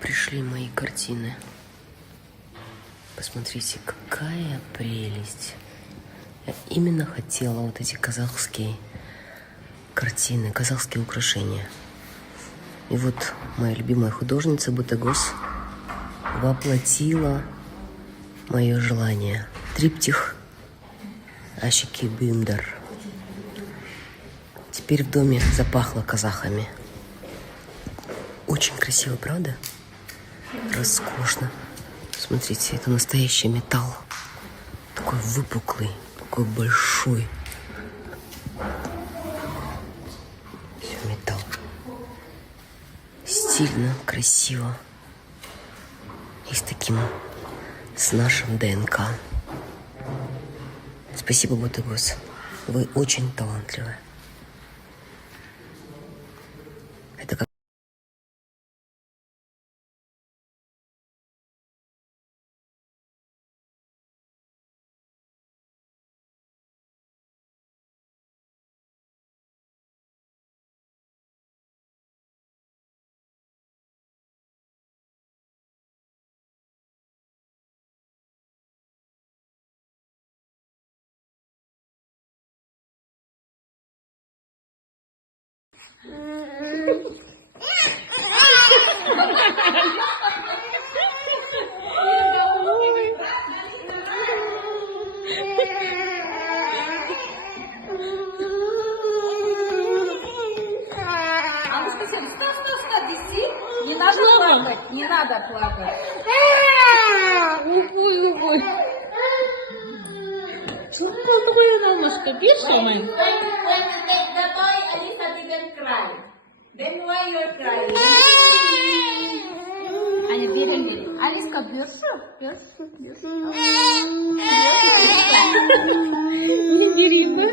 Пришли мои картины. Посмотрите, какая прелесть. Я именно хотела вот эти казахские картины, казахские украшения. И вот моя любимая художница Ботагөз воплотила мое желание. Триптих Ашики Бюмдар. Теперь в доме запахло казахами. Очень красиво, правда? Роскошно. Смотрите, это настоящий металл. Такой выпуклый, такой большой. Все металл. Стильно, красиво. И с нашим ДНК. Спасибо, Ботагөз. Вы очень талантливая. Это как... Не надо плакать, не надо плакать. Ой. Çok korktu koyan almıştı. Bir şey mi? When you take the toy, Alisa didn't cry. Then why you're crying? Hani verin. Aliska bürşü. Ne gireyim ben?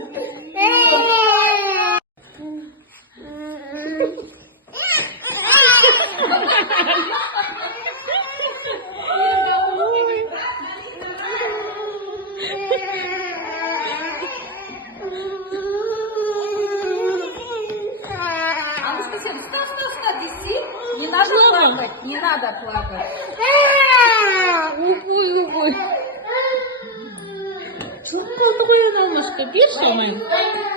Не надо плакать, не надо плакать. Ой. Çok korktu koyan almıştı. Bir şey mi? When you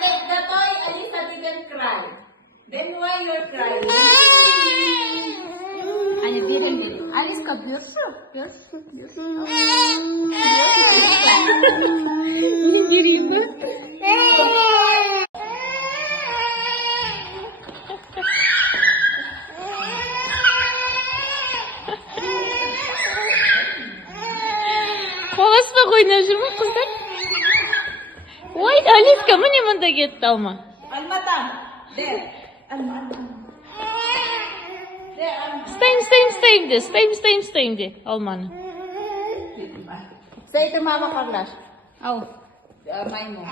take the toy, Alisa didn't cry. Then why you're crying? Hani verin. Aliska bürşü. Ne gireyim ben? Баласына ойнап жүр ме қыздар? Ой, Алиска, міне мұнда кетті алма. Almatam. There. Almatam. There, Стейм де, алманы. Say to Mama Kardeş. Al. Maymun.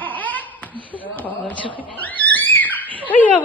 Ой, я